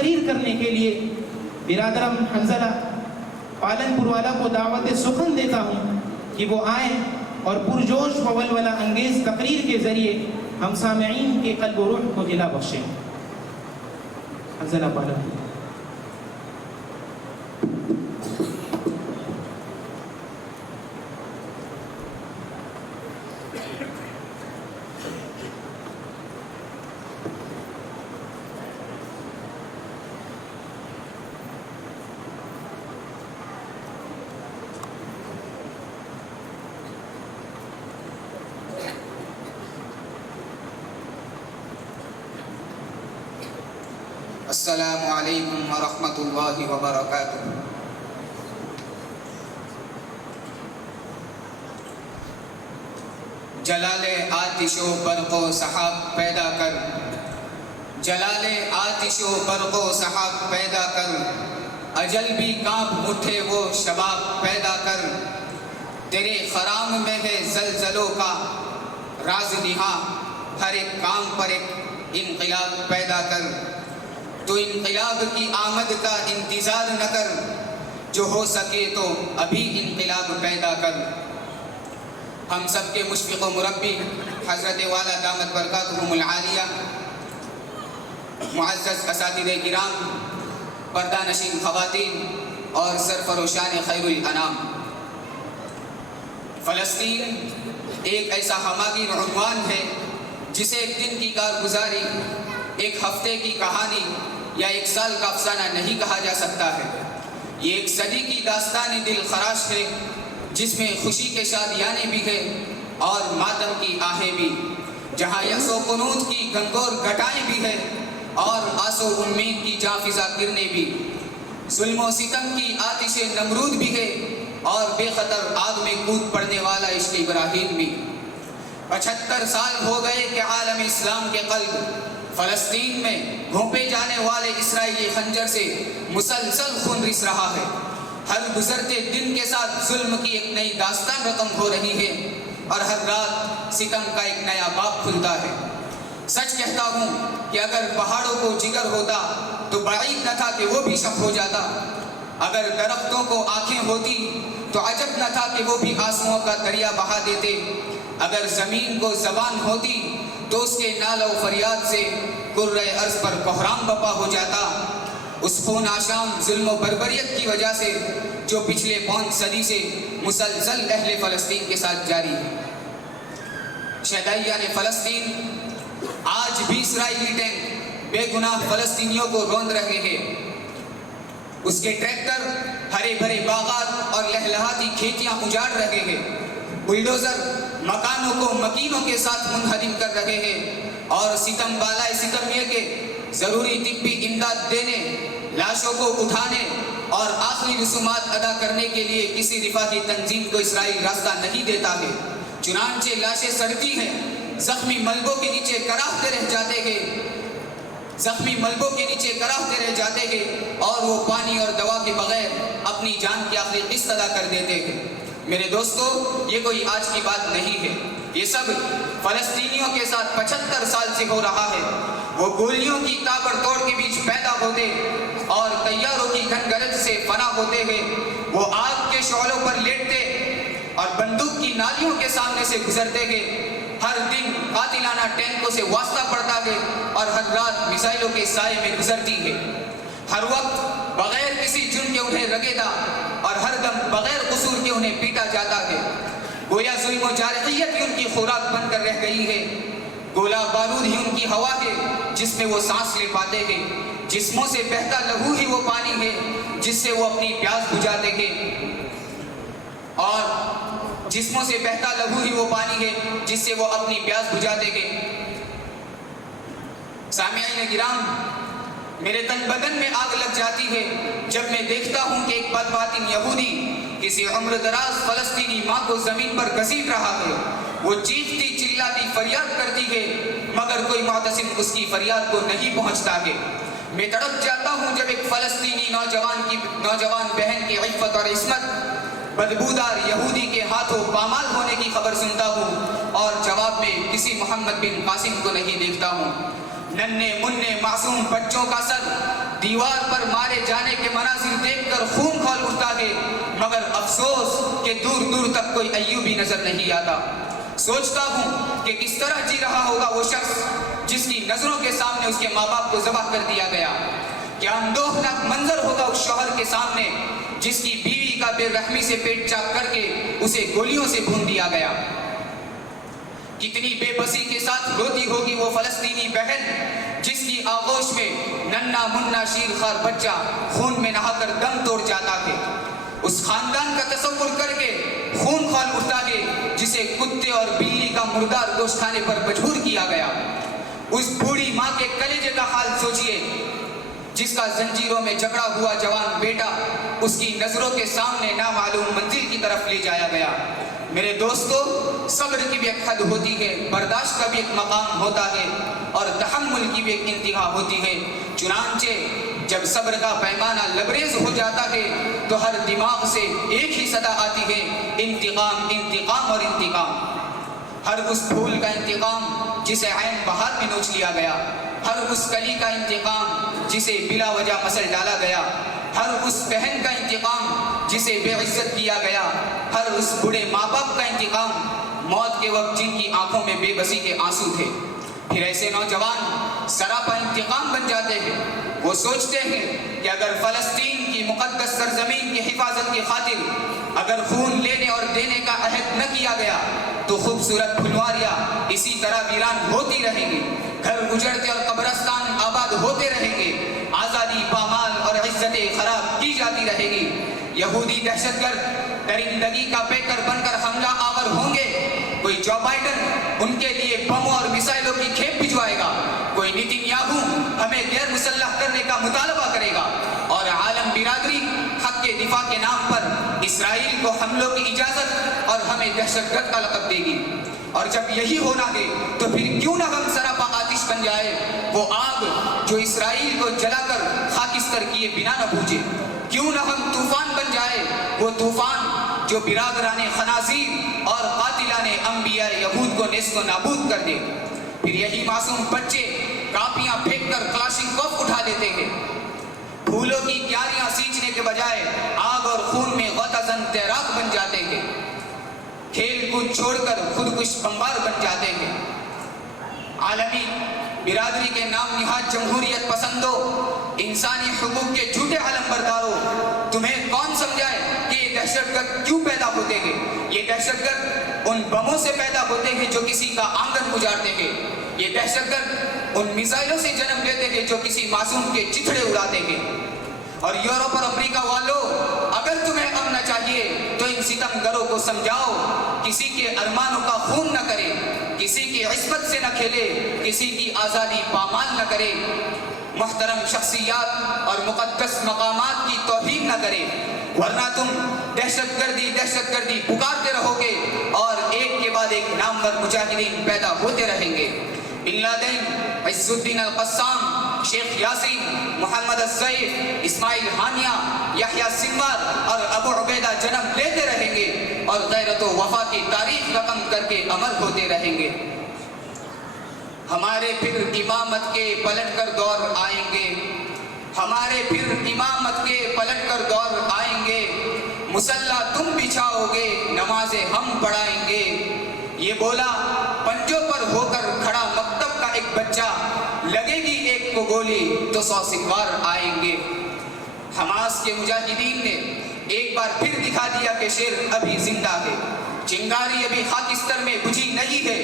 تقریر کرنے کے لیے برادرم حنظلہ پالن پور والا کو دعوت سخن دیتا ہوں کہ وہ آئیں اور پرجوش و ولولہ انگیز تقریر کے ذریعے ہم سامعین کے قلب و روح کو جلا بخشیں۔ حنظلہ پالن پور۔ السلام علیکم ورحمۃ اللہ وبرکاتہ۔ جلال آتش و برق و سحاب پیدا کر، جلال آتش و برق و سحاب پیدا کر، اجل بھی کانپ اٹھے وہ شباب پیدا کر۔ تیرے خرام میں ہے زلزلوں کا راز نہاں، ہر ایک کام پر ایک انقلاب پیدا کر۔ تو انقلاب کی آمد کا انتظار نہ کر، جو ہو سکے تو ابھی انقلاب پیدا کر۔ ہم سب کے مشفق و مربی حضرت والا دامت برکاتہم العالیہ، معزز اساتذہ کرام، پردہ نشین خواتین اور سرفروشان خیر الانام، فلسطین ایک ایسا ہماگیر عنوان ہے جسے ایک دن کی کارگزاری، ایک ہفتے کی کہانی یا ایک سال کا افسانہ نہیں کہا جا سکتا ہے۔ یہ ایک صدی کی داستان دل خراش ہے، جس میں خوشی کے شادیانے بھی ہے اور ماتم کی آہیں بھی، جہاں یأس و قنوط کی گنگور گھٹائیں بھی ہے اور آس و امید کی جاں فضا کرنے بھی، ظلم و ستم کی آتش نمرود بھی ہے اور بے خطر آگ میں کود پڑنے والا عشق ابراہیم بھی۔ 75 سال ہو گئے کہ عالم اسلام کے قلب فلسطین میں گھونپے جانے والے اسرائیلی خنجر سے مسلسل خون رس رہا ہے۔ ہر گزرتے دن کے ساتھ ظلم کی ایک نئی داستان رقم ہو رہی ہے اور ہر رات ستم کا ایک نیا باب کھلتا ہے۔ سچ کہتا ہوں کہ اگر پہاڑوں کو جگر ہوتا تو بعید نہ تھا کہ وہ بھی شب ہو جاتا، اگر درختوں کو آنکھیں ہوتی تو عجب نہ تھا کہ وہ بھی آنسوؤں کا دریا بہا دیتے، اگر زمین کو زبان ہوتی تو اس کے نالہ و فریاد سے کرۂ ارض پر بحران بپا ہو جاتا۔ اس خون آشام ظلم و بربریت کی وجہ سے جو پچھلے 5 صدی سے مسلسل اہل فلسطین کے ساتھ جاری ہے۔ شہدائیان فلسطین آج بھی اسرائیلی ٹینک بے گناہ فلسطینیوں کو روند رہے ہیں، اس کے ٹریکٹر ہرے بھرے باغات اور لہلہاتی کھیتیاں اجاڑ رہے ہیں، بلڈوزر مکانوں کو مکینوں کے ساتھ منہدم کر رہے ہیں، اور ستم بالائے ستم یہ کہ ضروری طبی امداد دینے، لاشوں کو اٹھانے اور آخری رسومات ادا کرنے کے لیے کسی رفاہی تنظیم کو اسرائیل راستہ نہیں دیتا ہے۔ چنانچہ لاشیں سڑتی ہیں، زخمی ملبوں کے نیچے کراہتے رہ جاتے ہیں، زخمی ملبوں کے نیچے کراہتے رہ جاتے ہیں اور وہ پانی اور دوا کے بغیر اپنی جان کی آخری قسط ادا کر دیتے ہیں۔ میرے دوستو، یہ کوئی آج کی بات نہیں ہے، یہ سب فلسطینیوں کے ساتھ 75 سال سے ہو رہا ہے۔ وہ گولیوں کی تابڑ توڑ کے بیچ پیدا ہوتے اور طیاروں کی گھن گرج سے فنا ہوتے ہیں، وہ آگ کے شعلوں پر لیٹتے اور بندوق کی نالیوں کے سامنے سے گزرتے ہیں، ہر دن قاتلانہ ٹینکوں سے واسطہ پڑتا ہے اور ہر رات میزائلوں کے سائے میں گزرتی ہے، ہر وقت بغیر کسی جرم کے انہیں رگیدا اور ہر دم بغیر قصور کے انہیں پیٹا جاتا ہے۔ گویا ظلم و جارحیت ہی ان کی خوراک بن کر رہ گئی ہے، گولہ بارود ہی ان کی ہوا ہے جس میں وہ سانس لے پاتے ہیں، جسموں سے بہتا لہو ہی وہ پانی ہے جس سے وہ اپنی پیاس بجھاتے ہیں، اور جسموں سے بہتا لہو ہی وہ پانی ہے جس سے وہ اپنی پیاس بجھاتے ہیں۔ سامعین کرام، میرے تن بدن میں آگ لگ جاتی ہے جب میں دیکھتا ہوں کہ ایک بدباطن یہودی کسی عمر دراز فلسطینی ماں کو زمین پر گھسیٹ رہا ہے، وہ چیختی چلاتی فریاد کرتی ہے مگر کوئی معتصم اس کی فریاد کو نہیں پہنچتا ہے۔ میں تڑپ جاتا ہوں جب ایک فلسطینی نوجوان بہن کی عفت اور عصمت بدبودار یہودی کے ہاتھوں پامال ہونے کی خبر سنتا ہوں اور جواب میں کسی محمد بن قاسم کو نہیں دیکھتا ہوں۔ ننھے منھے معصوم بچوں کا سر دیوار پر مارے جانے کے مناظر دیکھ کر خون کھول اٹھتا ہے، مگر افسوس کہ دور دور تک کوئی ایوبی نظر نہیں آتا۔ سوچتا ہوں کہ کس طرح جی رہا ہوگا وہ شخص جس کی نظروں کے سامنے اس کے ماں باپ کو ذبح کر دیا گیا۔ کیا اندوہناک منظر ہوگا اس شوہر کے سامنے جس کی بیوی کا بے رحمی سے پیٹ چاک کر کے اسے گولیوں سے بھون دیا گیا۔ کتنی بے بسی کے ساتھ روتی ہوگی وہ فلسطینی بہن جس کی آغوش میں ننھا منھا شیر خوار بچہ خون میں نہا کر دم توڑ جاتا ہے۔ اس خاندان کا تصور کر کے خون کھول اٹھتا ہے جسے کتے اور بلی کا مردار گوشت کھانے پر مجبور کیا گیا۔ اس بوڑھی ماں کے کلیجے کا حال سوچئے جس کا زنجیروں میں جکڑا ہوا جوان بیٹا اس کی نظروں کے سامنے نامعلوم منزل کی طرف لے جایا گیا۔ میرے دوستو، صبر کی بھی ایک حد ہوتی ہے، برداشت کا بھی ایک مقام ہوتا ہے اور تحمل کی بھی ایک انتہا ہوتی ہے۔ چنانچہ جب صبر کا پیمانہ لبریز ہو جاتا ہے تو ہر دماغ سے ایک ہی صدا آتی ہے، انتقام، انتقام اور انتقام۔ ہر اس پھول کا انتقام جسے عین بہار میں نوچ لیا گیا، ہر اس کلی کا انتقام جسے بلا وجہ مسل ڈالا گیا، ہر اس بہن کا انتقام جسے بے عزت کیا گیا، ہر اس بڑے ماں باپ کا انتقام موت کے وقت جن کی آنکھوں میں بے بسی کے آنسو تھے۔ پھر ایسے نوجوان سراپا انتقام بن جاتے ہیں۔ وہ سوچتے ہیں کہ اگر فلسطین کی مقدس سرزمین کی حفاظت کی خاطر اگر خون لینے اور دینے کا عہد نہ کیا گیا تو خوبصورت پھلواریاں اسی طرح ویران ہوتی رہیں گی، گھر اجڑتے اور قبرستان آباد ہوتے رہیں گے، آزادی پامال اور عزتیں خراب کی جاتی رہے گی۔ یہودی دہشت گرد درندگی کا پیکر بن کر حملہ آور ہوں گے، کوئی جو بائیڈن ان کے لیے بموں اور میسائلوں کی کھیپ بھجوائے گا، کوئی نیتن یاہو ہمیں غیر مسلح کرنے کا مطالبہ کرے گا، اور عالم برادری حق کے دفاع کے نام پر اسرائیل کو حملوں کی اجازت اور ہمیں دہشت گرد کا لقب دے گی۔ اور جب یہی ہونا ہے تو پھر کیوں نہ ہم سراپا آتش بن جائے، وہ آگ جو اسرائیل کو جلا کر خاکستر کیے بنا نہ بوجھے، کیوں نہ ہم طوفان بن جائے، وہ طوفان جو برادران خنازیر اور قاتلان انبیاء یہود کو نیست و نابود کر دے۔ پھر یہی معصوم بچے کاپیاں پھینک کر کلاشنکوف اٹھا لیتے ہیں، پھولوں کی کیاریاں سینچنے کے بجائے آگ اور خون میں غوطہ زن تیراک بن جاتے ہیں، کھیل کود چھوڑ کر خودکش بمبار بن جاتے ہیں۔ عالمی برادری کے نام نہاد جمہوریت پسندوں، انسانی حقوق کے جھوٹے علم برداروں، تمہیں کون سمجھائے کہ یہ دہشت گرد کیوں پیدا ہوتے ہیں؟ یہ دہشت گرد ان بموں سے پیدا ہوتے ہیں جو کسی کا آنگن اجاڑتے ہیں، یہ دہشت گرد ان میزائلوں سے جنم لیتے ہیں جو کسی معصوم کے چتھڑے اڑاتے ہیں۔ اور یورپ اور امریکہ والوں، اگر تمہیں امن چاہیے تو ان ستم گروں کو سمجھاؤ، کسی کے ارمانوں کا خون نہ کرے، کسی کی عصمت سے نہ کھیلے، کسی کی آزادی پامال نہ کرے، محترم شخصیات اور مقدس مقامات کی توہین نہ کرے، ورنہ تم دہشت گردی پکارتے رہو گے اور ایک کے بعد ایک نامور مجاہدین پیدا ہوتے رہیں گے۔ بن لادن، عز الدین القسام، شیخ یاسین، محمد السیف، اسماعیل ہانیہ، یحییٰ سنوار اور ابو عبیدہ جنم لیتے رہیں گے اور غیرت و وفا کی تاریخ رقم کر کے امر ہوتے رہیں گے۔ ہمارے پھر امامت کے پلٹ کر دور آئیں گے، ہمارے پھر امامت کے پلٹ کر دور آئیں گے، مصلی تم بچھاؤ گے، نمازیں ہم پڑھائیں گے۔ یہ بولا پنجوں پر ہو کر کھڑا مکتب کا ایک بچہ، لگے گی ایک کو گولی تو 100 سنوار آئیں گے۔ حماس کے مجاہدین نے ایک بار پھر دکھا دیا کہ شیر ابھی زندہ ہے، چنگاری ابھی خاکستر میں بجھی نہیں ہے،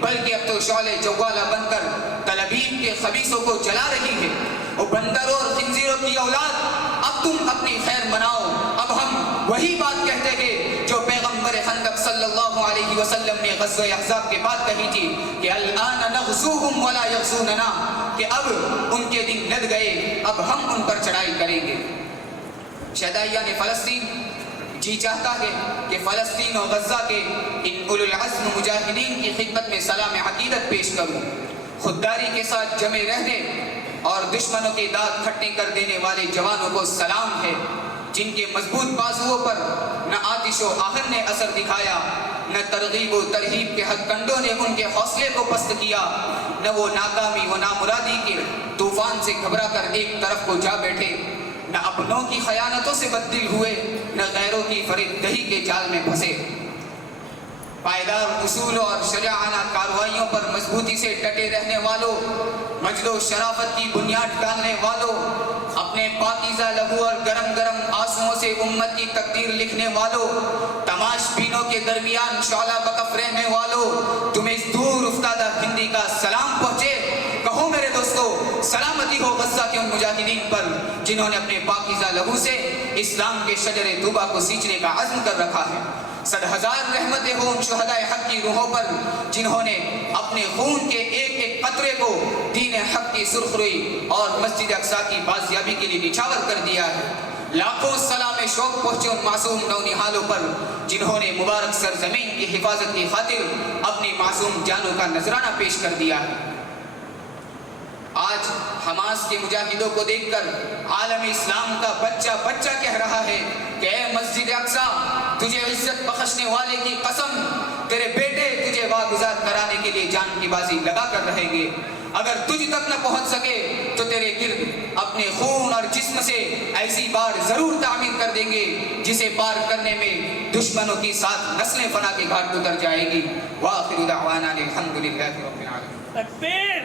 بلکہ اب تو شعلے جوالہ بن کر تل ابیب کے خبیثوں کو جلا رہی ہے۔ وہ بندروں اور خنزیروں کی اولاد، اب تم اپنی خیر مناؤ، اب ہم وہی بات کہتے ہیں جو پیغمبر خندق صلی اللہ علیہ وسلم نے غزوہ احزاب کے بعد کہی تھی کہ الآن نغزوہم ولا یغزوننا، کہ اب ان کے دن لد گئے، اب ہم ان پر چڑھائی کریں گے۔ شہدائیان فلسطین، جی چاہتا ہے کہ فلسطین و غزہ کے ان اولو العزم مجاہدین کی خدمت میں سلام عقیدت پیش کروں۔ خودداری کے ساتھ جمے رہنے اور دشمنوں کے دانت کھٹے کر دینے والے جوانوں کو سلام ہے، جن کے مضبوط بازوؤں پر نہ آتش و آہن نے اثر دکھایا، نہ ترغیب و ترہیب کے ہتھ کنڈوں نے ان کے حوصلے کو پست کیا، نہ وہ ناکامی و نامرادی کے طوفان سے گھبرا کر ایک طرف کو جا بیٹھے، نہ اپنوں کی خیانتوں سے بددل ہوئے، نہ غیروں کی فریب دہی کے جال میں پھنسے۔ پائیدار اصولوں اور شجاعانہ کارروائیوں پر مضبوطی سے ڈٹے رہنے والوں، مجد و شرافت کی بنیاد ڈالنے والوں، اپنے پاکیزہ لہو اور گرم گرم آنسوؤں سے امت کی تقدیر لکھنے والوں، تماش بینوں کے درمیان شعلہ بکف رہنے والوں، تمہیں اس دور افتادہ ہندی کا سلام پہنچے۔ کہو میرے دوستو، سلامتی ہو غزہ کے ان مجاہدین پر جنہوں نے اپنے پاکیزہ لہو سے اسلام کے شجر طوبہ کو سینچنے کا عزم کر رکھا ہے۔ صد ہزار رحمتیں ہوں ان شہدائے حق کی روحوں پر جنہوں نے اپنے خون کے ایک ایک قطرے کو دین حق کی سرخروئی اور مسجد اقصیٰ کی بازیابی کے لیے نچھاور کر دیا ہے۔ لاکھوں سلام شوق پہنچے ان معصوم نونہالوں پر جنہوں نے مبارک سرزمین کی حفاظت کی خاطر اپنی معصوم جانوں کا نذرانہ پیش کر دیا ہے۔ آج حماس کے مجاہدوں کو دیکھ کر عالم اسلام کا بچہ بچہ کہہ رہا ہے کہ اے مسجد اقصیٰ، تجھے عزت بخشنے والے کی قسم، تیرے بیٹے تجھے واگزار کرانے کے لیے جان کی بازی لگا کر رہیں گے۔ اگر تجھ تک نہ پہنچ سکے تو تیرے گرد اپنے خون اور جسم سے ایسی بار ضرور تعمیر کر دیں گے جسے پار کرنے میں دشمنوں کی ساتھ نسلیں فنا کے گھاٹ اتر جائے گی۔ وآخر دعوانا الحمدللہ رب العالمین۔ تکبیر!